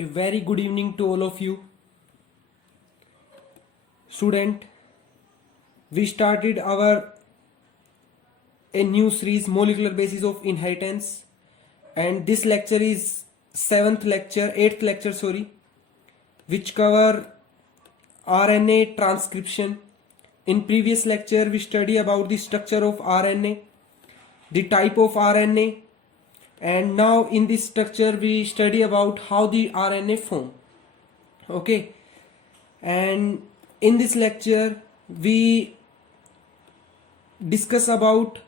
A very good evening to all of you. Student, we started a new series, Molecular Basis of Inheritance, and this lecture is eighth lecture, which cover RNA transcription. In previous lecture, we study about the structure of RNA, the type of RNA, and now in this structure we study about how the RNA form. Okay, and in this lecture we discuss about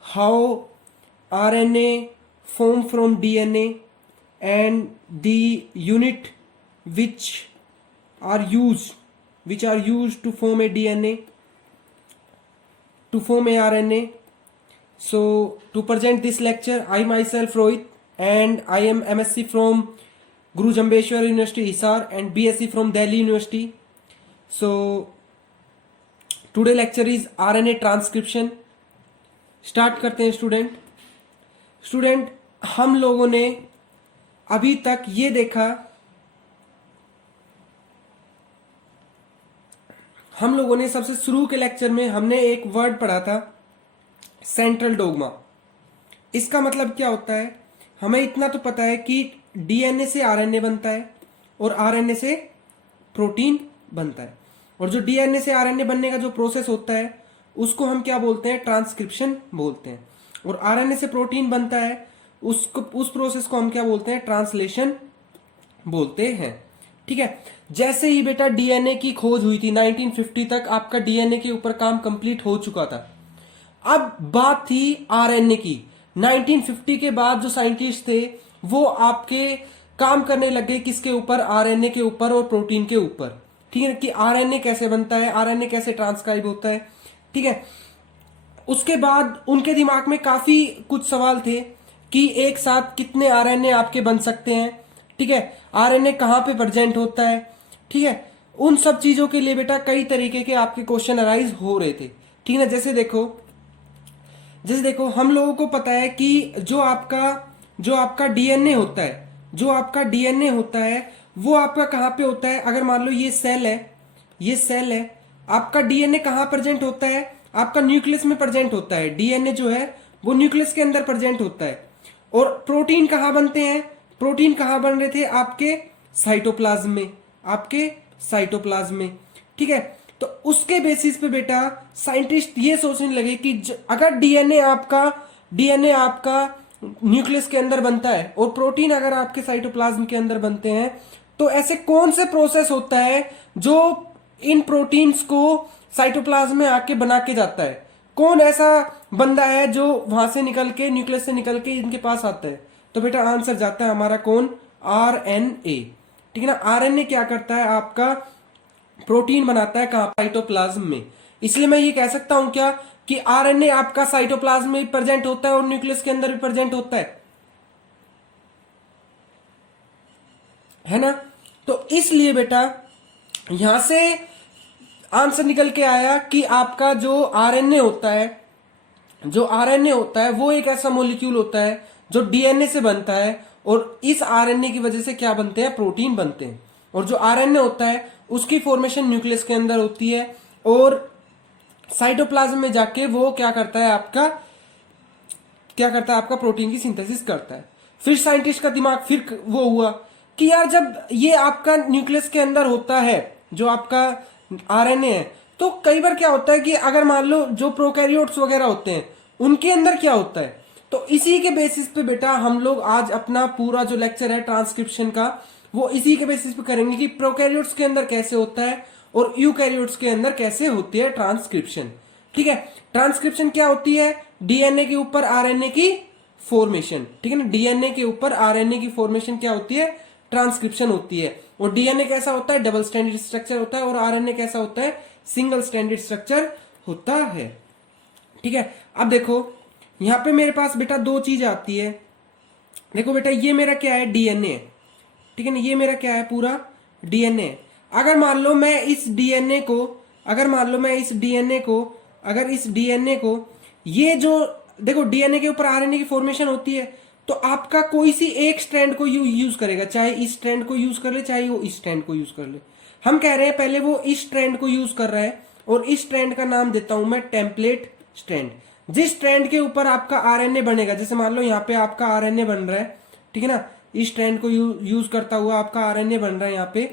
how RNA form from DNA and the unit which are used to form a DNA, to form a RNA. So to present this lecture, I myself Rohit, and I am MSc from Guru Jambeshwar University Hisar and BSc from Delhi University. So today lecture is RNA transcription. Start करते हैं student, हम लोगों ने अभी तक ये देखा, हम लोगों ने सबसे शुरू के लेक्चर में हमने एक वर्ड पढ़ा था, सेंट्रल डोग्मा। इसका मतलब क्या होता है? हमें इतना तो पता है कि डीएनए से आरएनए बनता है और आरएनए से प्रोटीन बनता है, और जो डीएनए से आरएनए बनने का जो प्रोसेस होता है उसको हम क्या बोलते हैं? ट्रांसक्रिप्शन बोलते हैं। और आरएनए से प्रोटीन बनता है, उस प्रोसेस को हम क्या बोलते हैं? ट्रांसलेशन बोलते हैं। ठीक है, जैसे ही बेटा डीएनए की खोज हुई थी 1950 तक आपका डीएनए के ऊपर काम कंप्लीट हो चुका था। अब बात थी आरएनए की। 1950 के बाद जो साइंटिस्ट थे वो आपके काम करने लगे किसके ऊपर? आरएनए के ऊपर और प्रोटीन के ऊपर। ठीक है, कि आरएनए कैसे बनता है, आरएनए कैसे ट्रांसक्राइब होता है। ठीक है, उसके बाद उनके दिमाग में काफी कुछ सवाल थे कि एक साथ कितने आरएनए आपके बन सकते हैं। ठीक है, आरएनए कहां पे प्रेजेंट होता है। ठीक है, उन सब चीजों के लिए बेटा कई तरीके के आपके क्वेश्चन अराइज हो रहे थे। ठीक है, जैसे देखो हम लोगों को पता है कि जो आपका डीएनए होता है, वो आपका कहां पे होता है? अगर मान लो ये सेल है, आपका डीएनए कहां प्रेजेंट होता है? आपका न्यूक्लियस में प्रेजेंट होता है। डीएनए जो है वो न्यूक्लियस के अंदर प्रेजेंट होता है। और प्रोटीन कहां बनते हैं? प्रोटीन कहां बन रहे थे? आपके साइटोप्लाज्म में। ठीक है, तो उसके बेसिस पे बेटा साइंटिस्ट ये सोचने लगे कि अगर डीएनए आपका न्यूक्लियस के अंदर बनता है और प्रोटीन अगर आपके साइटोप्लाज्म के अंदर बनते हैं, तो ऐसे कौन से प्रोसेस होता है जो इन प्रोटीन्स को साइटोप्लाज्म में आके बना के जाता है? कौन ऐसा बंदा है जो वहां से निकल के, न्यूक्लियस से निकल के इनके पास आता है? तो बेटा आंसर जाता है हमारा कौन? आरएनए। ठीक है ना, आरएनए क्या करता है? आपका प्रोटीन बनाता है कहां? साइटोप्लाज्म में। इसलिए मैं ये कह सकता हूं क्या कि आरएनए आपका साइटोप्लाज्म में भी प्रेजेंट होता है और न्यूक्लियस के अंदर भी प्रेजेंट होता है ना? तो इसलिए बेटा यहां से आंसर निकल के आया कि आपका जो आरएनए होता है वो एक ऐसा मॉलिक्यूल होता है जो डीएनए से बनता है, और इस आरएनए की वजह से क्या बनते हैं? प्रोटीन बनते हैं। और जो आरएनए होता है उसकी फॉर्मेशन न्यूक्लियस के अंदर होती है, और साइटोप्लाज्म में जाके वो क्या करता है? आपका प्रोटीन की सिंथेसिस करता है। फिर साइंटिस्ट का दिमाग फिर वो हुआ कि यार जब ये आपका न्यूक्लियस के अंदर होता है जो आपका आरएनए है, तो कई बार क्या होता है कि अगर मान लो जो प्रोकैरियोट्स वगैरह होते हैं उनके अंदर क्या होता है? तो इसी के बेसिस पे बेटा हम लोग आज अपना पूरा जो लेक्चर है ट्रांसक्रिप्शन का, वो इसी के बेसिस पे करेंगे कि प्रोकैरियोट्स के अंदर कैसे होता है और यूकैरियोट्स के अंदर कैसे होती है ट्रांसक्रिप्शन। ठीक है, ट्रांसक्रिप्शन क्या होती है? डीएनए के ऊपर आरएनए की फॉर्मेशन। ठीक है ना, डीएनए के ऊपर आरएनए की फॉर्मेशन क्या होती है? ट्रांसक्रिप्शन होती है। और डीएनए कैसा होता है? डबल स्टैंडर्ड स्ट्रक्चर होता है, और आरएनए कैसा होता है? सिंगल स्टैंडर्ड स्ट्रक्चर होता है। ठीक है, अब देखो यहां पे मेरे पास बेटा दो चीज आती है। देखो बेटा ये मेरा क्या है? डीएनए। ठीक है ना, ये मेरा क्या है? पूरा डीएनए। अगर मान लो मैं इस डीएनए को ये जो देखो डीएनए के ऊपर आरएनए की फॉर्मेशन होती है, तो आपका कोई सी एक स्ट्रैंड को यूज करेगा, चाहे इस स्ट्रैंड को यूज कर ले, चाहे वो इस स्ट्रैंड को यूज कर ले। हम कह रहे हैं पहले वो इस स्ट्रैंड को यूज कर रहा है, और इस स्ट्रैंड का नाम देता हूं मैं टेम्पलेट स्ट्रैंड। जिस स्ट्रैंड के ऊपर आपका आरएनए बनेगा, जैसे मान लो यहाँ पे आपका आरएनए बन रहा है, ठीक है ना, इस स्ट्रैंड को यूज करता हुआ आपका आरएनए बन रहा है यहाँ पे,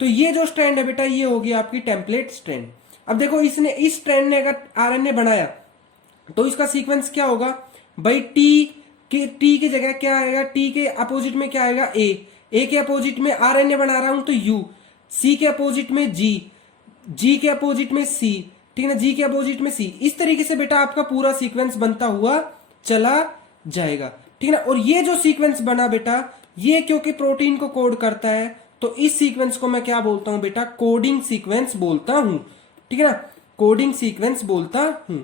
तो ये जो स्ट्रैंड है बेटा ये होगी आपकी टेम्पलेट स्ट्रैंड। अब देखो इसने, इस स्ट्रैंड ने अगर आरएनए बनाया तो इसका सीक्वेंस क्या होगा भाई, टी की जगह क्या आएगा, टी के अपोजिट में क्या आएगा, ए के अपोजिट में आरएनए बना रहा हूं तो यू, सी के अपोजिट में जी के अपोजिट में सी, ठीक है ना, जी के अपोजिट में सी। इस तरीके से बेटा आपका पूरा सीक्वेंस बनता हुआ चला जाएगा, ठीक है ना। और ये जो सीक्वेंस बना बेटा, ये क्योंकि प्रोटीन को कोड करता है, तो इस सीक्वेंस को मैं क्या बोलता हूं बेटा, कोडिंग सीक्वेंस बोलता हूं, ठीक है ना, कोडिंग सीक्वेंस बोलता हूं।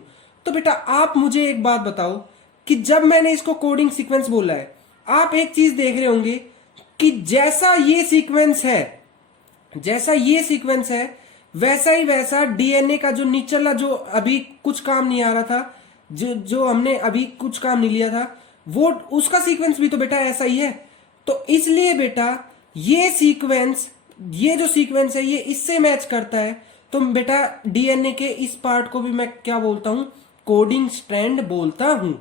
तो बेटा आप मुझे एक बात बताओ कि जब मैंने इसको कोडिंग सीक्वेंस बोला है, आप एक चीज देख रहे होंगे कि जैसा ये सीक्वेंस है वैसा ही वैसा डीएनए का जो निचला, जो अभी कुछ काम नहीं आ रहा था, जो हमने अभी कुछ काम नहीं लिया था, वो उसका सीक्वेंस भी तो बेटा ऐसा ही है। तो इसलिए बेटा ये सीक्वेंस, ये जो सीक्वेंस है ये इससे मैच करता है, तो बेटा डीएनए के इस पार्ट को भी मैं क्या बोलता हूं, कोडिंग स्ट्रैंड बोलता हूं,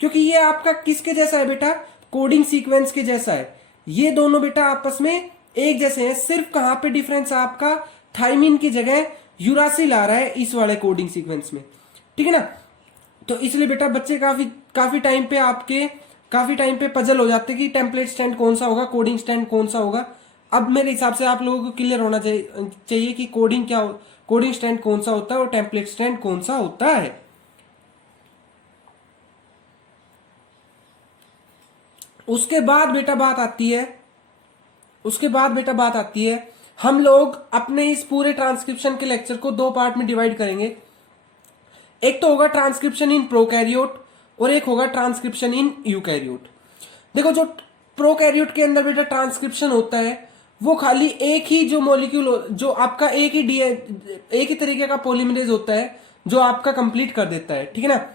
क्योंकि ये आपका किसके जैसा है बेटा, कोडिंग सीक्वेंस के जैसा है। ये दोनों बेटा आपस में एक जैसे हैं, सिर्फ कहां पे डिफरेंस आपका, थाइमिन की जगह यूरासिल आ रहा है इस वाले कोडिंग सीक्वेंस में, ठीक है ना। तो इसलिए बेटा बच्चे काफी टाइम पे पजल हो जाते कि टेम्पलेट स्टैंड कौन सा होगा, कोडिंग स्टैंड कौन सा होगा। अब मेरे हिसाब से आप लोगों को क्लियर होना चाहिए कि कोडिंग स्टैंड कौन सा होता है और टेम्पलेट स्टैंड कौन सा होता है। उसके बाद बेटा बात आती है, हम लोग अपने इस पूरे ट्रांसक्रिप्शन के लेक्चर को दो पार्ट में डिवाइड करेंगे। एक तो होगा ट्रांसक्रिप्शन इन प्रोकैरियोट और एक होगा ट्रांसक्रिप्शन इन यूकैरियोट। देखो जो प्रोकैरियोट के अंदर बेटा ट्रांसक्रिप्शन होता है वो खाली एक ही जो मॉलिक्यूल, जो आपका एक ही तरीके का पॉलीमरेज होता है जो आपका कंप्लीट कर देता है, ठीक है ना,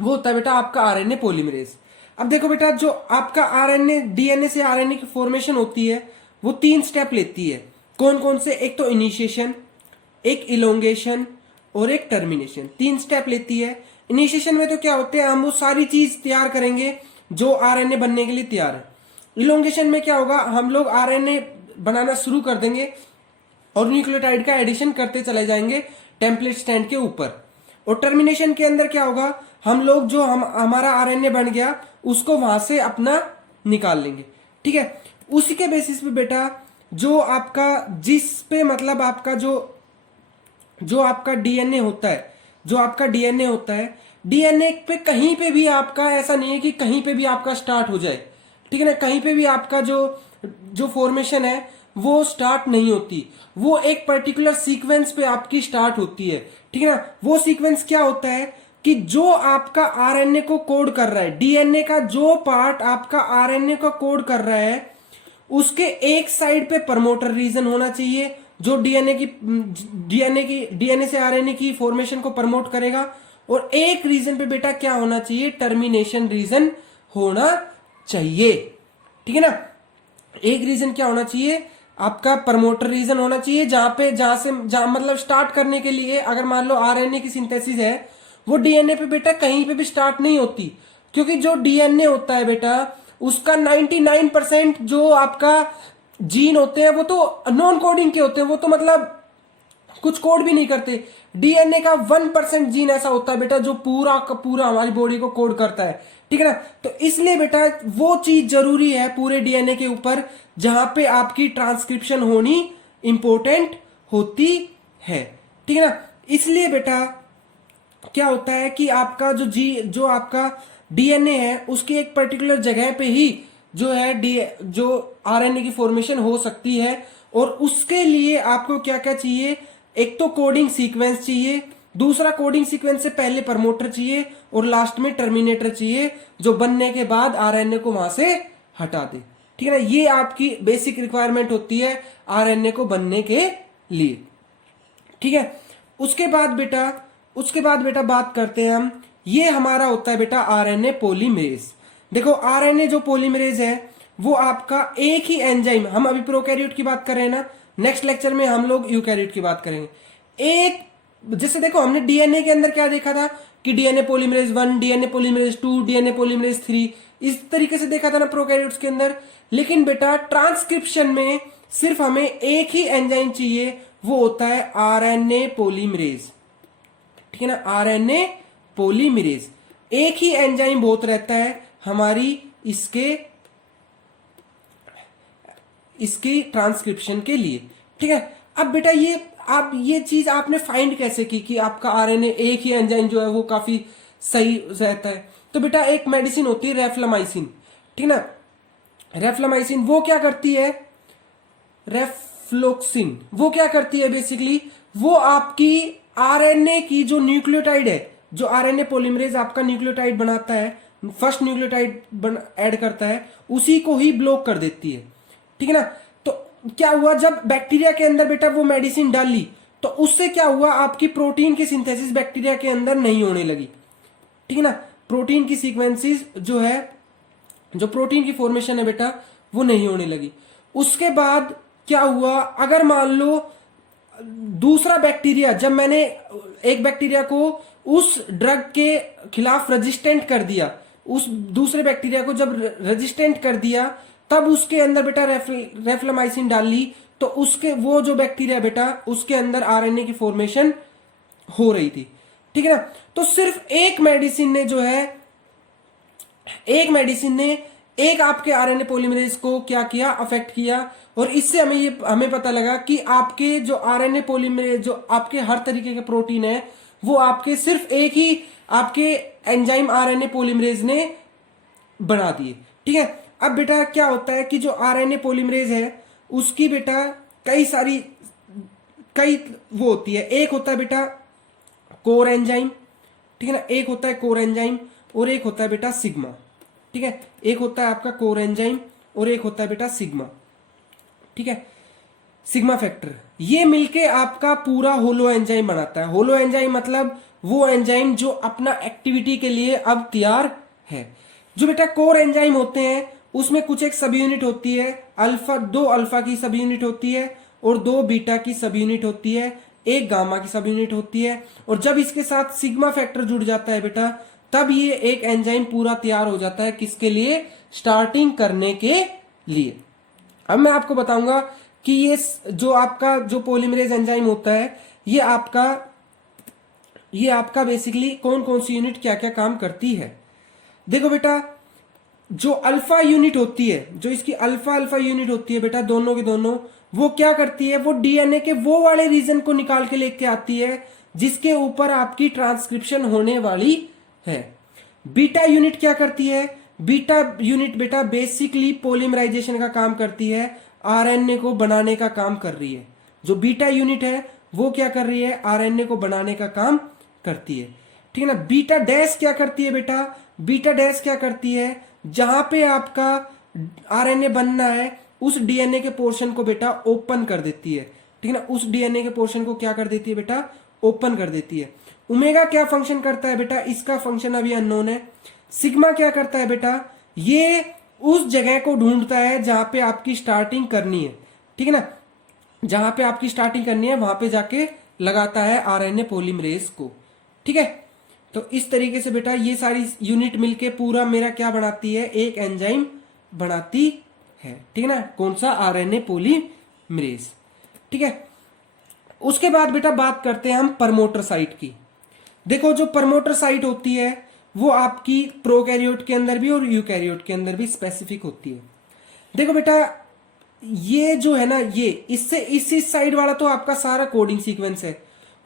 वो होता है बेटा आपका आरएनए पॉलीमरेज। अब देखो बेटा जो आपका आरएनए, डीएनए से आरएनए की फॉर्मेशन होती है वो 3 स्टेप लेती है। कौन कौन से, एक तो इनिशिएशन, एक इलोंगेशन और एक टर्मिनेशन, 3 स्टेप लेती है। इनिशिएशन में तो क्या होते हैं, हम वो सारी चीज तैयार करेंगे जो आरएनए बनने के लिए तैयार है। इलोंगेशन में क्या होगा, हम लोग आरएनए बनाना शुरू कर देंगे और न्यूक्लियोटाइड का एडिशन करते चले जाएंगे टेम्पलेट स्टैंड के ऊपर। और टर्मिनेशन के अंदर क्या होगा, हम लोग जो हमारा आरएनए बन गया उसको वहां से अपना निकाल लेंगे, ठीक है। उसी के बेसिस पे बेटा जो आपका, जिस पे मतलब आपका जो आपका डीएनए होता है, डीएनए पे कहीं पे भी आपका ऐसा नहीं है कि कहीं पे भी आपका स्टार्ट हो जाए, ठीक है ना, कहीं पे भी आपका जो फॉर्मेशन है वो स्टार्ट नहीं होती, वो एक पर्टिकुलर सीक्वेंस पे आपकी स्टार्ट होती है, ठीक है ना। वो सीक्वेंस क्या होता है कि जो आपका आरएनए को कोड कर रहा है, डीएनए का जो पार्ट आपका आरएनए को कोड कर रहा है, उसके एक साइड पे प्रमोटर रीजन होना चाहिए जो डीएनए से आरएनए की फॉर्मेशन को प्रमोट करेगा, और एक रीजन पे बेटा क्या होना चाहिए, टर्मिनेशन रीजन होना चाहिए, ठीक है ना। एक रीजन क्या होना चाहिए, आपका प्रमोटर रीजन होना चाहिए, जहां मतलब स्टार्ट करने के लिए, अगर मान लो आरएनए की सिंथेसिस है वो डीएनए पे बेटा कहीं पे भी स्टार्ट नहीं होती, क्योंकि जो डीएनए होता है बेटा उसका 99% जो आपका जीन होते हैं वो तो नॉन कोडिंग के होते हैं, वो तो मतलब कुछ कोड भी नहीं करते। डीएनए का 1% जीन ऐसा होता है बेटा जो पूरा का पूरा हमारी बॉडी को कोड करता है, ठीक है ना। तो इसलिए बेटा वो चीज जरूरी है पूरे डीएनए के ऊपर जहां पे आपकी ट्रांसक्रिप्शन होनी इंपॉर्टेंट होती है, ठीक है ना। इसलिए बेटा क्या होता है कि आपका जो आपका डीएनए है उसकी एक पर्टिकुलर जगह पे ही जो आरएनए की फॉर्मेशन हो सकती है, और उसके लिए आपको क्या क्या चाहिए, एक तो कोडिंग सीक्वेंस चाहिए, दूसरा कोडिंग सीक्वेंस से पहले प्रमोटर चाहिए, और लास्ट में टर्मिनेटर चाहिए जो बनने के बाद आरएनए को वहां से हटा दे, ठीक है ना। ये आपकी बेसिक रिक्वायरमेंट होती है आरएनए को बनने के लिए, ठीक है। उसके बाद बेटा बात करते हैं हम, ये हमारा होता है बेटा आरएनए पॉलीमरेज। देखो आरएनए जो पॉलीमरेज है वो आपका एक ही एंजाइम, हम अभी प्रोकैरियोट की बात कर रहे हैं ना, नेक्स्ट लेक्चर में हम लोग यूकैरियोट की बात करेंगे। एक जैसे देखो हमने डीएनए के अंदर क्या देखा था कि DNA polymerase 1, DNA polymerase 2, DNA polymerase 3, इस तरीके से देखा था ना प्रोकैरियोट्स के अंदर। लेकिन बेटा ट्रांसक्रिप्शन में सिर्फ हमें एक ही एंजाइम चाहिए, वो होता है आरएनए पॉलीमरेज, ठीक है ना, आरएनए पॉलीमरेज। एक ही एंजाइम बहुत रहता है हमारी इसकी ट्रांसक्रिप्शन के लिए, ठीक है। अब बेटा ये चीज आपने फाइंड कैसे की कि आपका आरएनए एक ही एंजाइम जो है वो काफी सही रहता है? तो बेटा एक मेडिसिन होती है रेफ्लामाइसिन, ठीक है ना, रेफ्लामाइसिन वो क्या करती है, रेफ्लोक्सिन वो क्या करती है बेसिकली, वो आपकी आरएनए की जो न्यूक्लियोटाइड है, जो आरएनए पॉलीमरेज आपका न्यूक्लियोटाइड बनाता है, फर्स्ट न्यूक्लियोटाइड ऐड करता है, उसी को ही ब्लॉक कर देती है, ठीक है ना। तो क्या हुआ, जब बैक्टीरिया के अंदर बेटा वो मेडिसिन डाली तो उससे क्या हुआ, आपकी प्रोटीन की सिंथेसिस बैक्टीरिया के अंदर नहीं होने लगी, ठीक है ना। प्रोटीन की सीक्वेंसेस जो है, जो प्रोटीन की फॉर्मेशन है बेटा वो नहीं होने लगी। उसके बाद क्या हुआ, अगर मान लो दूसरा बैक्टीरिया, जब मैंने एक बैक्टीरिया को उस ड्रग के खिलाफ रेजिस्टेंट कर दिया, उस दूसरे बैक्टीरिया को जब रेजिस्टेंट कर दिया, तब उसके अंदर बेटा रेफ्लामाइसिन डाल ली, तो उसके वो जो बैक्टीरिया बेटा उसके अंदर आरएनए की फॉर्मेशन हो रही थी, ठीक है ना। तो सिर्फ एक मेडिसिन ने जो है, एक मेडिसिन ने एक आपके आरएनए पॉलीमरेज को क्या किया, अफेक्ट किया। और इससे हमें पता लगा कि आपके जो आरएनए पॉलीमरेज, जो आपके हर तरीके के प्रोटीन है, वो आपके सिर्फ एक ही आपके एंजाइम आरएनए पॉलीमरेज ने बना दिए, ठीक है। अब बेटा क्या होता है कि जो आरएनए पॉलीमरेज है उसकी बेटा कई वो होती है। एक होता है बेटा कोर एंजाइम, ठीक है ना, एक होता है कोर एंजाइम और एक होता है बेटा सिग्मा, ठीक है। एक होता है आपका कोर एंजाइम और एक होता है बेटा सिग्मा, ठीक है, सिग्मा फैक्टर। ये मिलके आपका पूरा होलो एंजाइम बनाता है। होलो एंजाइम मतलब वो एंजाइम जो अपना एक्टिविटी के लिए अब तैयार है। जो बेटा कोर एंजाइम होते हैं उसमें कुछ एक सब यूनिट होती है, दो अल्फा की सब यूनिट होती है और दो बीटा की सब यूनिट होती है, एक गामा की सब यूनिट होती है। और जब इसके साथ सिग्मा फैक्टर जुड़ जाता है बेटा, तब ये एक एंजाइम पूरा तैयार हो जाता है, किसके लिए, स्टार्टिंग करने के लिए। अब मैं आपको बताऊंगा कि ये जो आपका जो पॉलीमरेज एंजाइम होता है, ये आपका बेसिकली कौन कौन सी यूनिट क्या क्या काम करती है। देखो बेटा, जो अल्फा यूनिट होती है, जो इसकी अल्फा यूनिट होती है बेटा, दोनों के दोनों, वो क्या करती है, वो डीएनए के वो वाले रीजन को निकाल के लेके आती है जिसके ऊपर आपकी ट्रांसक्रिप्शन होने वाली है। बीटा यूनिट क्या करती है, बीटा यूनिट बेटा बेसिकली पॉलीमराइजेशन का काम करती है, आरएनए को बनाने का काम कर रही है। जो बीटा यूनिट है वो क्या कर रही है, आरएनए को बनाने का काम करती है, ठीक है ना। बीटा डैश क्या करती है बेटा, बीटा डैश क्या करती है, जहां पे आपका आरएनए बनना है उस डीएनए के पोर्शन को बेटा ओपन कर देती है, ठीक है ना, उस डीएनए के पोर्शन को क्या कर देती है बेटा, ओपन कर देती है। ओमेगा क्या फंक्शन करता है बेटा, इसका फंक्शन अभी अननोन है। सिग्मा क्या करता है बेटा, ये उस जगह को ढूंढता है जहां पे आपकी स्टार्टिंग करनी है, ठीक है ना, जहां पे आपकी स्टार्टिंग करनी है वहां पे जाके लगाता है आरएनए पॉलीमरेज को, ठीक है। तो इस तरीके से बेटा ये सारी यूनिट मिलके पूरा मेरा क्या बनाती है, एक एंजाइम बनाती है, ठीक है ना, कौन सा, आरएनए पॉलीमरेज, ठीक है। उसके बाद बेटा बात करते हैं हम प्रमोटर साइट की। देखो जो प्रमोटर साइट होती है वो आपकी प्रोकैरियोट के अंदर भी और यूकैरियोट के अंदर भी स्पेसिफिक होती है। देखो बेटा ये जो है ना, ये इससे इस साइड वाला तो आपका सारा कोडिंग सीक्वेंस है,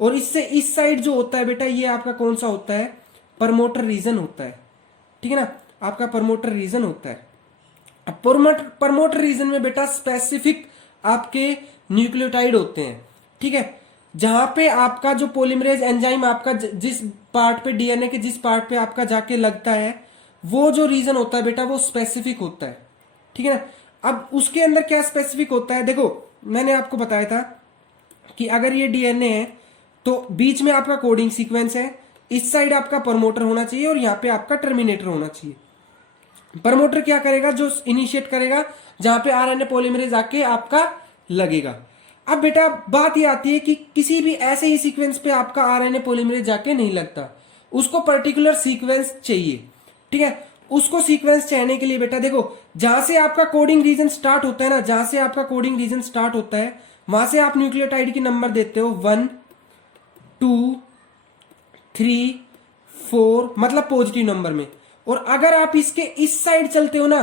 और इससे इस साइड जो होता है बेटा ये आपका कौन सा होता है, प्रमोटर रीजन होता है, ठीक है ना, आपका प्रमोटर रीजन होता है। अब प्रमोटर रीजन में बेटा स्पेसिफिक आपके न्यूक्लियोटाइड होते हैं, ठीक है, जहां पे आपका जो पॉलीमरेज एंजाइम आपका जिस पार्ट पे, डीएनए के जिस पार्ट पे आपका जाके लगता है, वो जो रीजन होता है बेटा वो स्पेसिफिक होता है, ठीक है ना। अब उसके अंदर क्या स्पेसिफिक होता है, देखो मैंने आपको बताया था कि अगर ये डीएनए है तो बीच में आपका कोडिंग सीक्वेंस है, इस साइड आपका प्रमोटर होना चाहिए और यहाँ पे आपका टर्मिनेटर होना चाहिए। प्रमोटर क्या करेगा, जो इनिशिएट करेगा जहां पे आरएनए पॉलीमरेज आके आपका लगेगा। अब बेटा बात ये आती है कि किसी भी ऐसे ही सीक्वेंस पे आपका आरएनए पॉलीमरेज जाके नहीं लगता, उसको पर्टिकुलर सीक्वेंस चाहिए। ठीक है, उसको सीक्वेंस चाहने के लिए बेटा देखो, जहां से आपका कोडिंग रीजन स्टार्ट होता है ना, जहां से आपका कोडिंग रीजन स्टार्ट होता है वहां से आप न्यूक्लियोटाइड की नंबर देते हो 1 2 3 4, मतलब पॉजिटिव नंबर में। और अगर आप इसके इस साइड चलते हो ना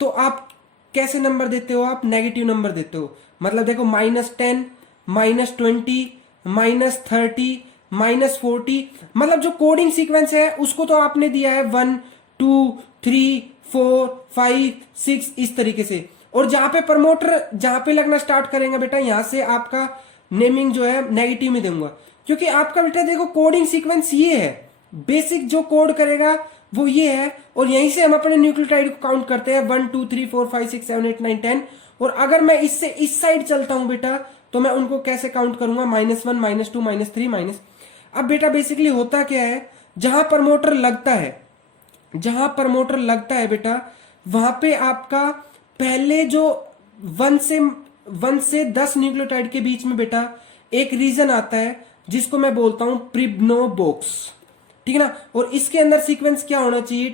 तो आप कैसे नंबर देते हो, आप नेगेटिव नंबर देते हो। मतलब देखो -10 -20 -30 -40, मतलब जो कोडिंग सीक्वेंस है उसको तो आपने दिया है 1 2 3 4 5 6 इस तरीके से। और जहां पे प्रमोटर जहां पे लगना स्टार्ट करेंगे बेटा, यहां से आपका नेमिंग जो है नेगेटिव में दूंगा, क्योंकि आपका बेटा देखो कोडिंग सीक्वेंस ये है, बेसिक जो कोड करेगा वो ये है। और यहीं से हम अपने न्यूक्लियोटाइड को काउंट करते हैं 1 2 3 4 5 6 7 8 9 10। और अगर मैं इससे इस साइड चलता हूं बेटा तो मैं उनको कैसे काउंट करूंगा, -1 -2 -3 माइनस। अब बेटा बेसिकली होता क्या है, जहां प्रमोटर लगता है, जहां प्रमोटर लगता है बेटा वहां पे आपका पहले जो 1 से 10 न्यूक्लियोटाइड के बीच में बेटा एक रीजन आता है जिसको मैं बोलता हूं प्रिब्नो बॉक्स। ठीक है ना, और इसके अंदर सीक्वेंस क्या होना चाहिए,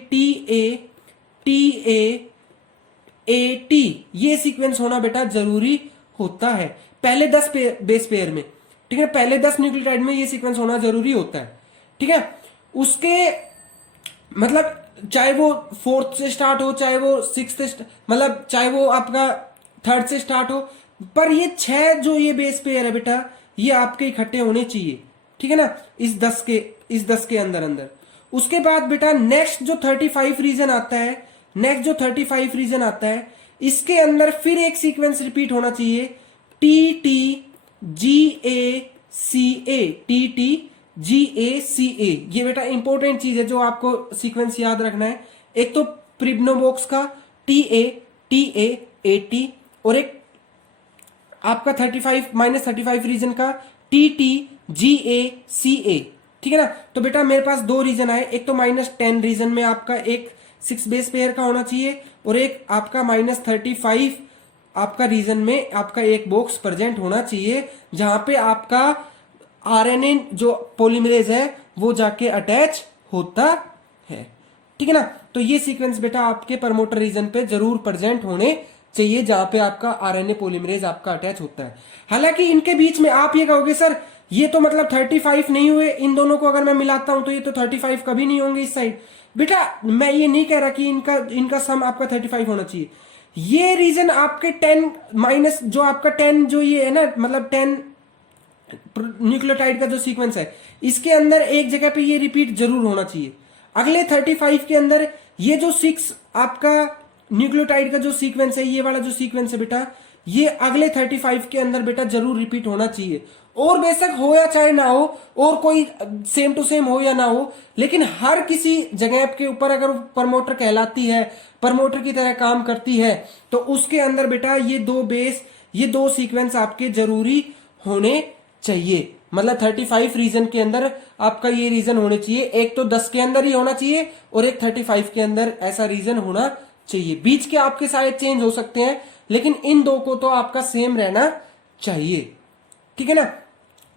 TA ये सीक्वेंस होना बेटा जरूरी होता है पहले 10 बेस पेयर में। ठीक है, पहले 10 न्यूक्लियोटाइड में ये सीक्वेंस होना जरूरी होता है। ठीक है, उसके मतलब चाहे वो 4th से स्टार्ट हो, चाहे वो 6th से, मतलब चाहे वो आपका 3rd से स्टार्ट हो, पर ये 6 जो ये बेस पेयर है बेटा ये आपके इकट्ठे होने चाहिए। ठीक है ना, इस 10 के अंदर अंदर। उसके बाद बेटा नेक्स्ट जो 35 रीजन आता है, इसके अंदर फिर एक सीक्वेंस रिपीट होना चाहिए, TTGACA। ये बेटा इंपॉर्टेंट चीज है जो आपको सीक्वेंस याद रखना है। एक तो प्रिब्नो बॉक्स का TA और एक आपका 35 रीजन का TTGACA। ठीक है ना, तो बेटा मेरे पास 2 रीजन आए, एक तो -10 रीजन में आपका एक 6 बेस पेयर का होना चाहिए और एक आपका -35 आपका रीजन में आपका एक बॉक्स प्रेजेंट होना चाहिए जहां पे आपका आरएनए जो पॉलीमरेज है वो जाके अटैच होता है। ठीक है ना, तो ये सीक्वेंस बेटा आपके प्रमोटर रीजन पे जरूर प्रेजेंट होने चाहिए जहां पे आपका आरएनए पॉलीमरेज आपका अटैच होता है। हालांकि इनके बीच में आप ये कहोगे सर ये तो मतलब 35 नहीं हुए, इन दोनों को अगर मैं मिलाता हूं तो ये तो 35 कभी नहीं होंगे इस साइड। बेटा मैं ये नहीं कह रहा कि इनका सम आपका 35 होना चाहिए। ये रीजन आपके 10 माइनस जो आपका 10 जो ये है ना, मतलब 10 न्यूक्लियोटाइड का जो सीक्वेंस है इसके अंदर एक जगह पे ये रिपीट जरूर होना चाहिए। अगले 35 के अंदर ये जो 6 आपका न्यूक्लियोटाइड का जो सीक्वेंस है, ये वाला जो सीक्वेंस है बेटा, ये अगले 35 के अंदर बेटा जरूर रिपीट होना चाहिए। और बेशक हो या चाहे ना हो, और कोई सेम टू सेम हो या ना हो, लेकिन हर किसी जगह के ऊपर अगर प्रमोटर कहलाती है, प्रमोटर की तरह काम करती है, तो उसके अंदर बेटा ये दो सीक्वेंस आपके जरूरी होने चाहिए। मतलब 35 रीजन के अंदर आपका ये रीजन होने चाहिए, एक तो 10 के अंदर ही होना चाहिए और एक 35 के अंदर ऐसा रीजन होना चाहिए। बीच के आपके शायद चेंज हो सकते हैं, लेकिन इन दो को तो आपका सेम रहना चाहिए। ठीक है ना,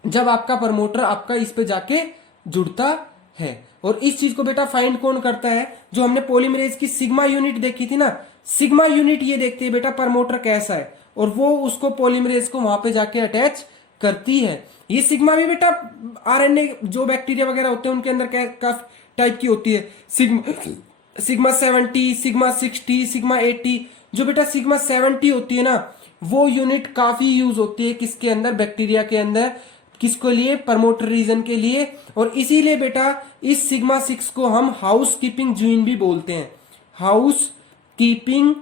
जब आपका प्रमोटर आपका इस पे जाके जुड़ता है। और इस चीज को बेटा फाइंड कौन करता है, जो हमने पॉलीमरेज की सिग्मा यूनिट देखी थी ना, सिग्मा यूनिट ये देखती है बेटा प्रमोटर कैसा है और वो उसको पॉलीमरेज को वहां पे जाके अटैच करती है। ये सिग्मा भी बेटा आरएनए जो बैक्टीरिया वगैरह होते हैं उनके अंदर काफी टाइप की होती है, सिग्मा 70, सिग्मा 60, सिग्मा 80। जो बेटा सिग्मा 70 होती है ना, वो यूनिट काफी यूज होती है किसके अंदर, बैक्टीरिया के अंदर, किसके लिए, प्रमोटर रीजन के लिए। और इसीलिए बेटा इस सिग्मा 6 को हम हाउस कीपिंग जीन भी बोलते हैं, हाउस कीपिंग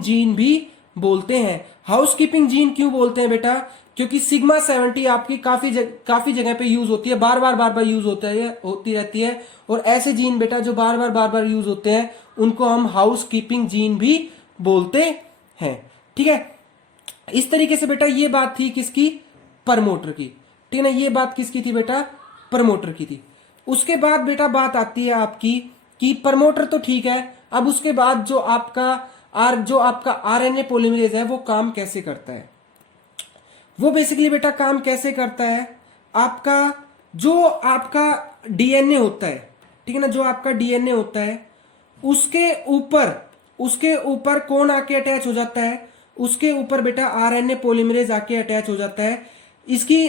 जीन भी बोलते हैं। हाउस कीपिंग जीन क्यों बोलते हैं बेटा, क्योंकि सिग्मा 70 आपकी काफी जगह पे यूज होती है, बार बार यूज होती रहती है। और ऐसे जीन बेटा जो बार बार यूज होते हैं उनको हम हाउस कीपिंग जीन भी बोलते हैं। ठीक है, इस तरीके से बेटा ये बात थी किसकी, प्रमोटर की। ठीक है ना, ये बात किसकी थी बेटा, प्रमोटर की थी। उसके बाद बेटा बात आती है आपकी कि प्रमोटर तो ठीक है, अब उसके बाद जो आपका आरएनए पॉलीमरेज है वो काम कैसे करता है। वो बेसिकली बेटा काम कैसे करता है, आपका डीएनए होता है, ठीक है ना, जो आपका डीएनए होता है उसके ऊपर कौन आके अटैच हो जाता है, उसके ऊपर बेटा आरएनए पॉलीमरेज आके अटैच हो जाता है। इसकी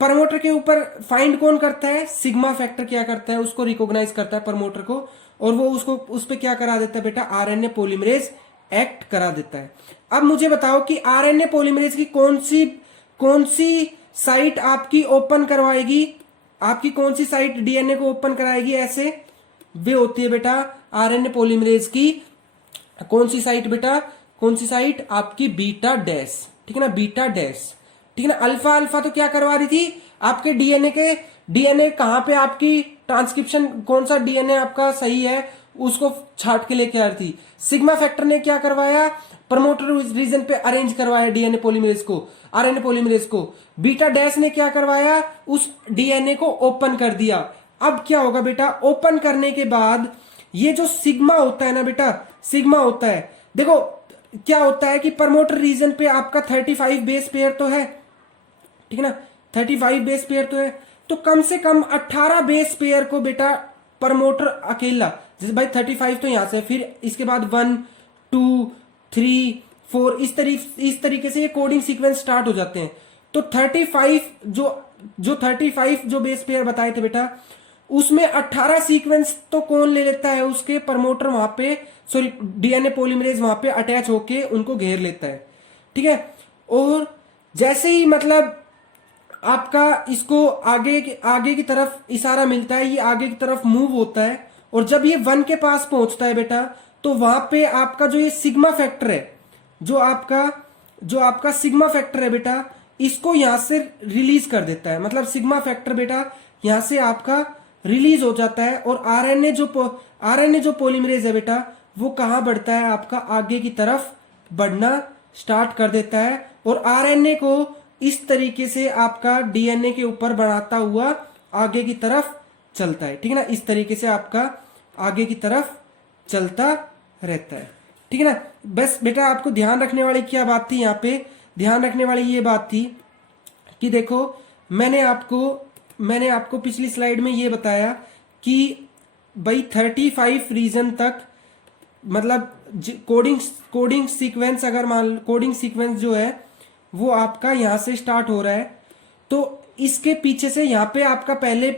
प्रमोटर के ऊपर फाइंड कौन करता है, सिग्मा फैक्टर क्या करता है, उसको रिकॉग्नाइज करता है प्रमोटर को, और वो उसको उस पे क्या करा देता है बेटा, आरएनए पॉलीमरेज एक्ट करा देता है। अब मुझे बताओ कि आरएनए पॉलीमरेज की कौन सी साइट आपकी ओपन करवाएगी, आपकी कौन सी साइट डीएनए को ओपन कराएगी, ऐसे वे होती है बेटा आरएनए पॉलीमरेज की कौन सी साइट बेटा, कौन सी साइट आपकी बीटा डैश, ठीक है ना, बीटा डैश, ठीक है ना। अल्फा तो क्या करवा रही थी, आपके डीएनए कहां पे आपकी ट्रांसक्रिप्शन, कौन सा डीएनए आपका सही है उसको छाट के लेके आ रही थी। सिग्मा फैक्टर ने क्या करवाया, प्रमोटर रीजन पे अरेंज करवाया डीएनए पॉलीमरेज को, आरएनए पॉलीमरेज को। बीटा डैश ने क्या करवाया, उस डीएनए को ओपन कर दिया। अब क्या होगा बेटा, ओपन करने के बाद ये जो सिग्मा होता है ना बेटा, सिग्मा होता है, देखो क्या होता है कि प्रमोटर रीजन पे आपका 35 बेस पेयर तो है, ठीक है ना, 35 बेस पेयर तो है, तो कम से कम 18 बेस पेयर को बेटा प्रमोटर अकेला, जैसे भाई 35 तो यहां से, फिर इसके बाद 1 2 3 4 इस तरीके से ये कोडिंग सीक्वेंस स्टार्ट हो जाते हैं। तो 35 जो 35 जो बेस पेयर बताए थे बेटा, उसमें 18 सीक्वेंस तो कौन ले लेता है, उसके प्रमोटर वहां पे, सॉरी डीएनए पॉलीमरेज वहां पे अटैच होके उनको घेर लेता है, ठीक है। और जैसे ही मतलब आपका इसको आगे की तरफ इशारा मिलता है, ये आगे की तरफ मूव होता है, और जब ये 1 के पास पहुंचता है बेटा, तो वहां पे आपका जो ये सिग्मा फैक्टर है, जो आपका सिग्मा फैक्टर है बेटा, इसको यहां से रिलीज कर देता है। मतलब सिग्मा फैक्टर बेटा यहां से आपका रिलीज हो जाता है, और आरएनए जो पॉलीमरेज है बेटा, वो कहां बढ़ता है, आपका आगे की तरफ बढ़ना स्टार्ट कर देता है, और आरएनए को इस तरीके से आपका डीएनए के ऊपर बढ़ाता हुआ आगे की तरफ चलता है, ठीक है ना, इस तरीके से आपका आगे की तरफ चलता रहता है, ठीक है ना। बस बेटा आपको ध्यान रखने वाली क्या बात थी, यहाँ पे ध्यान रखने वाली ये बात थी कि देखो मैंने आपको पिछली स्लाइड में ये बताया कि भाई 35 रीजन तक, मतलब कोडिंग सीक्वेंस, अगर मान कोडिंग सीक्वेंस जो है वो आपका यहां से स्टार्ट हो रहा है, तो इसके पीछे से यहाँ पे आपका पहले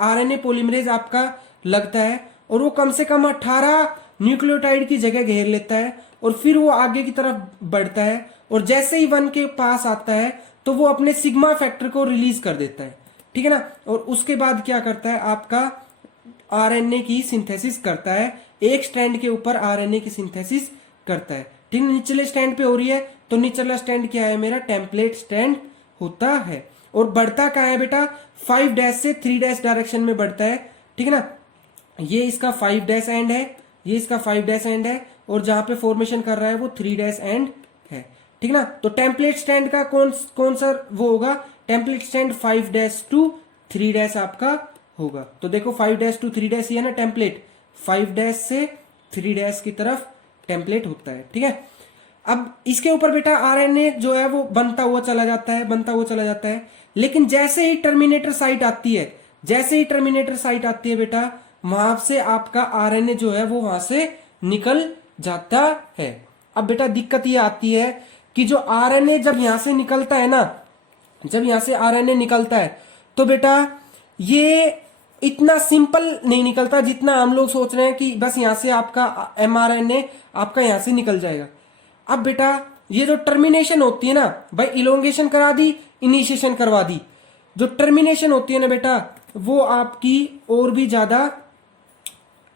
आरएनए पॉलीमरेज आपका लगता है, और वो कम से कम 18 न्यूक्लियोटाइड की जगह घेर लेता है, और फिर वो आगे की तरफ बढ़ता है, और जैसे ही 1 के पास आता है तो वो अपने सिग्मा फैक्टर को रिलीज कर देता है, ठीक है ना। और उसके बाद क्या करता है, आपका आरएनए की सिंथेसिस करता है, एक स्ट्रैंड के ऊपर आरएनए की सिंथेसिस करता है, ठीक है। निचले स्टैंड पे हो रही है, तो निचला स्टैंड क्या है मेरा, टेम्पलेट स्टैंड होता है। और बढ़ता कहाँ है बेटा, 5 डैश से 3 डैश डायरेक्शन में बढ़ता है, ठीक है ना। ये इसका 5 डैश एंड है, ये इसका 5 डैश एंड है, और जहां पे फॉर्मेशन कर रहा है वो 3 डैश एंड है, ठीक है ना। तो टेम्पलेट स्टैंड का कौन सा वो होगा, template stand 5 dash two 3 dash आपका होगा। तो देखो 5 डैश टू 3 डैश ये है ना टेम्पलेट, 5 डैश से 3 डैश की तरफ टेम्पलेट होता है, ठीक है। अब इसके ऊपर बेटा आरएनए जो है वो बनता हुआ चला जाता है, लेकिन जैसे ही टर्मिनेटर साइट आती है बेटा, वहां से आपका आरएनए जो है वो वहां से निकल जाता है। अब बेटा दिक्कत ये आती है कि जो आरएनए जब यहां से निकलता है ना, जब यहां से आरएनए निकलता है, तो बेटा ये इतना सिंपल नहीं निकलता जितना हम लोग सोच रहे हैं कि बस यहां से आपका एमआरएनए आपका यहां से निकल जाएगा। अब बेटा ये जो टर्मिनेशन होती है ना, भाई इलोंगेशन करा दी, इनिशिएशन करवा दी, जो टर्मिनेशन होती है ना बेटा, वो आपकी और भी ज्यादा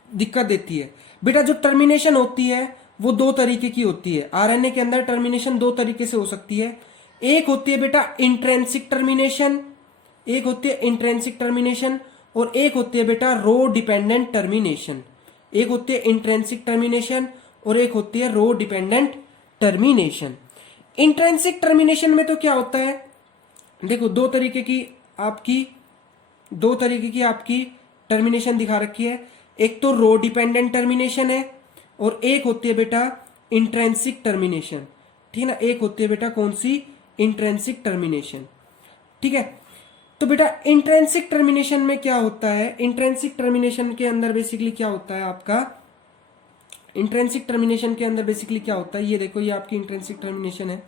दिक्कत देती है। बेटा जो टर्मिनेशन होती है वो 2 तरीके की होती है, आरएनए के अंदर टर्मिनेशन 2 तरीके से हो सकती है। एक होती है बेटा इंट्रेंसिक टर्मिनेशन, और एक होती है बेटा रो डिपेंडेंट टर्मिनेशन। एक होती है इंट्रेंसिक टर्मिनेशन और एक होती है रो डिपेंडेंट टर्मिनेशन। इंट्रेंसिक टर्मिनेशन में तो क्या होता है, देखो 2 तरीके की आपकी टर्मिनेशन दिखा रखी है। एक तो रो डिपेंडेंट टर्मिनेशन है और एक होती है बेटा इंट्रेंसिक टर्मिनेशन, ठीक है ना। एक होती है बेटा कौन सी, इंट्रेंसिक टर्मिनेशन, ठीक है। तो बेटा इंट्रेंसिक टर्मिनेशन में क्या होता है, इंट्रेंसिक टर्मिनेशन के अंदर बेसिकली क्या होता है आपका, इंट्रेंसिक टर्मिनेशन के अंदर बेसिकली क्या होता है, ये देखो ये आपकी इंट्रेंसिक टर्मिनेशन है।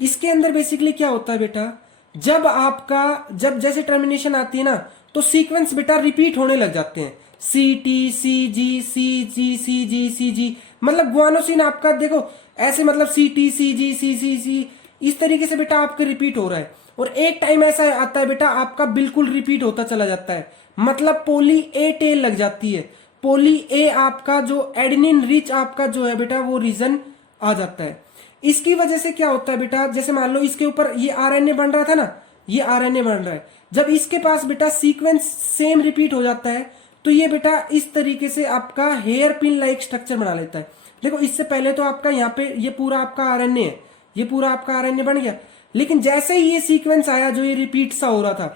इसके अंदर बेसिकली क्या होता है बेटा, जब आपका जब जैसे टर्मिनेशन आती है ना तो सीक्वेंस बेटा रिपीट होने लग जाते हैं, सी टी सी जी सी जी, मतलब गुआनोसिन आपका देखो ऐसे, मतलब सी टी सी जी सी इस तरीके से बेटा आपके रिपीट हो रहा है। और एक टाइम ऐसा आता है बेटा आपका बिल्कुल रिपीट होता चला जाता है, मतलब पोली ए टेल लग जाती है, पोली ए आपका जो एडेनिन रिच आपका जो है बेटा वो रीजन आ जाता है। इसकी वजह से क्या होता है बेटा, जैसे मान लो इसके ऊपर ये आरएनए बन रहा था ना, ये आरएनए बन रहा है, जब इसके पास बेटा सीक्वेंस सेम रिपीट हो जाता है तो ये बेटा इस तरीके से आपका हेयर पिन लाइक स्ट्रक्चर बना लेता है। देखो इससे पहले तो आपका यहाँ पे ये पूरा आपका आरएनए है, ये पूरा आपका आरएनए बन गया, लेकिन जैसे ही ये सीक्वेंस आया जो ये रिपीट सा हो रहा था,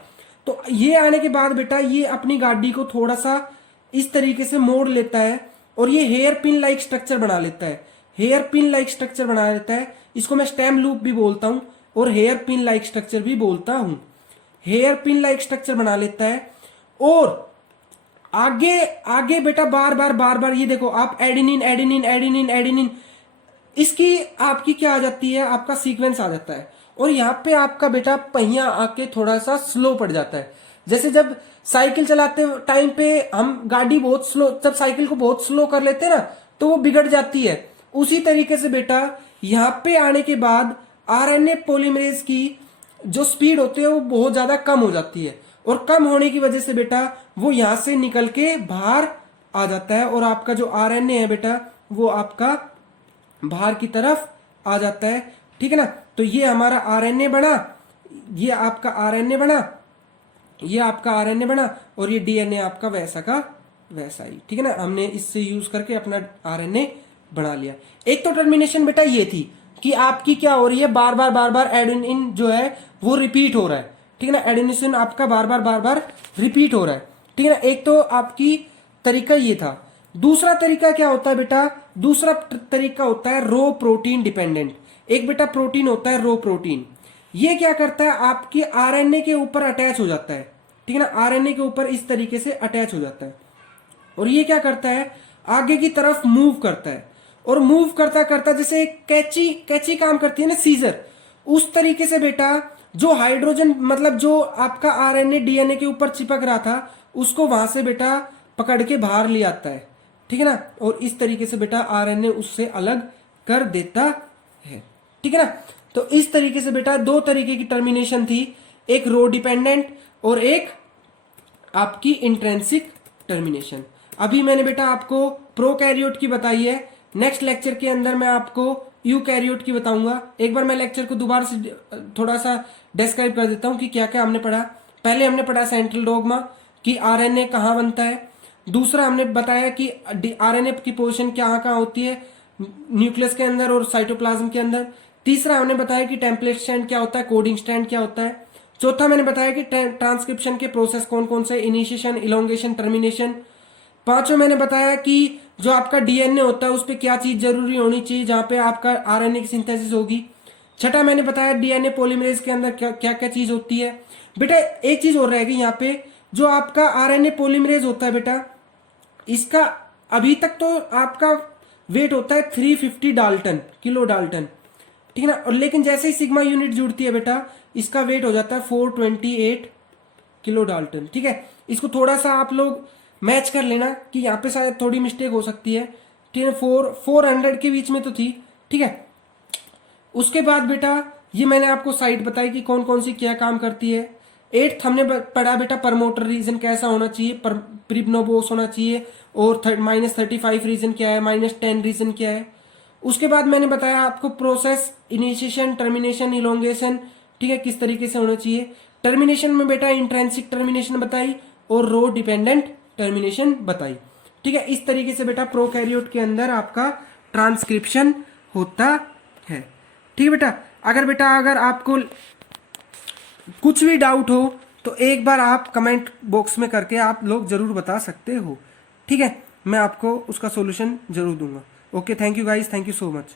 तो ये आने के बाद बेटा ये अपनी गाड़ी को थोड़ा सा इस तरीके से मोड़ लेता है और ये हेयर पिन लाइक स्ट्रक्चर बना लेता है, हेयर पिन लाइक स्ट्रक्चर बना लेता है। इसको मैं स्टेम लूप भी बोलता हूं और हेयर पिन लाइक स्ट्रक्चर भी बोलता हूं। हेयर पिन लाइक स्ट्रक्चर बना लेता है और आगे आगे बेटा बार बार ये देखो आप एडेनिन एडेनिन एडेनिन एडेनिन, इसकी आपकी क्या आ जाती है, आपका सीक्वेंस आ जाता है। और यहाँ पे आपका बेटा पहिया आके थोड़ा सा स्लो पड़ जाता है। जैसे जब साइकिल चलाते टाइम पे हम गाड़ी बहुत स्लो, जब साइकिल को बहुत स्लो कर लेते हैं ना तो वो बिगड़ जाती है, उसी तरीके से बेटा यहाँ पे आने के बाद आरएनए पॉलीमरेज की जो स्पीड होती है वो बहुत ज्यादा कम हो जाती है, और कम होने की वजह से बेटा वो यहां से निकल के बाहर आ जाता है और आपका जो आरएनए है बेटा वो आपका बाहर की तरफ आ जाता है, ठीक है ना। तो ये हमारा आरएनए बना, ये आपका आरएनए बना, ये आपका आरएनए बना और ये डीएनए आपका वैसा का वैसा ही, ठीक है ना। हमने इससे यूज करके अपना आरएनए बना लिया। एक तो टर्मिनेशन बेटा ये थी कि आपकी क्या हो रही है, बार बार एडेनिन जो है वो रिपीट हो रहा है, ठीक है ना, एडेनिन आपका बार बार रिपीट हो रहा है, ठीक है ना। एक तो आपकी तरीका ये था। दूसरा तरीका क्या होता है बेटा, दूसरा तरीका होता है रो प्रोटीन डिपेंडेंट। एक बेटा प्रोटीन होता है रो प्रोटीन, ये क्या करता है आपकी आरएनए के ऊपर अटैच हो जाता है, ठीक है ना, आरएनए के ऊपर इस तरीके से अटैच हो जाता है और ये क्या करता है आगे की तरफ मूव करता है, और मूव करता करता जैसे कैची काम करती है ना सीजर, उस तरीके से बेटा जो हाइड्रोजन मतलब जो आपका आरएनए डीएनए के ऊपर चिपक रहा था उसको वहां से बेटा पकड़ के बाहर ले आता है, ठीक है ना, और इस तरीके से बेटा आरएनए उससे अलग कर देता है, ठीक है ना। तो इस तरीके से बेटा दो तरीके की टर्मिनेशन थी, एक रो डिपेंडेंट और एक आपकी इंट्रेंसिक टर्मिनेशन। अभी मैंने बेटा आपको प्रोकैरियोट की बताई है, नेक्स्ट लेक्चर के अंदर मैं आपको यूकैरियोट की बताऊंगा। एक बार मैं लेक्चर को दोबारा से थोड़ा सा डिस्क्राइब कर देता हूं कि क्या क्या हमने पढ़ा। पहले हमने पढ़ा सेंट्रल डोग्मा कि आरएनए कहाँ बनता है, दूसरा हमने बताया कि आरएनए की पोजीशन कहाँ होती है, न्यूक्लियस के अंदर और साइटोप्लाज्म के अंदर। तीसरा हमने बताया कि टेम्पलेट स्ट्रैंड क्या होता है, कोडिंग स्ट्रैंड क्या होता है। चौथा मैंने बताया कि ट्रांसक्रिप्शन के प्रोसेस कौन कौन से, इनिशिएशन, इलोंगेशन, टर्मिनेशन। पांचों मैंने बताया कि जो आपका डीएनए होता है उस पर क्या चीज जरूरी होनी चाहिए जहां पे आपका आरएनए की सिंथेसिस होगी। छठा मैंने बताया डीएनए पॉलीमरेज के अंदर क्या क्या चीज होती है। बेटा एक चीज और रहेगी यहाँ पे, जो आपका आरएनए पॉलीमरेज होता है बेटा, इसका अभी तक तो आपका वेट होता है 350 डाल्टन, किलो डाल्टन, ठीक है ना, और लेकिन जैसे ही सिग्मा यूनिट जुड़ती है बेटा इसका वेट हो जाता है 428 किलो डाल्टन, ठीक है। इसको थोड़ा सा आप लोग मैच कर लेना कि यहाँ पे शायद थोड़ी मिस्टेक हो सकती है, ठीक है, 400 के बीच में तो थी, ठीक है। उसके बाद बेटा ये मैंने आपको साइट बताई कि कौन कौन सी क्या काम करती है। 8th हमने पढ़ा बेटा प्रमोटर रीजन कैसा होना चाहिए, प्रिब्नोबोस होना चाहिए, और -35 रीजन क्या है, -10 रीजन क्या है। उसके बाद मैंने बताया आपको प्रोसेस, इनिशिएशन, टर्मिनेशन, इलोंगेशन, ठीक है, किस तरीके से होना चाहिए। टर्मिनेशन में बेटा इंट्रेंसिक टर्मिनेशन बताई और रो डिपेंडेंट टर्मिनेशन बताई, ठीक है। इस तरीके से बेटा प्रोकैरियोट के अंदर आपका ट्रांसक्रिप्शन होता है, ठीक है बेटा। अगर आपको कुछ भी डाउट हो तो एक बार आप कमेंट बॉक्स में करके आप लोग जरूर बता सकते हो, ठीक है, मैं आपको उसका सॉल्यूशन जरूर दूंगा। Okay, thank you guys, thank you so much.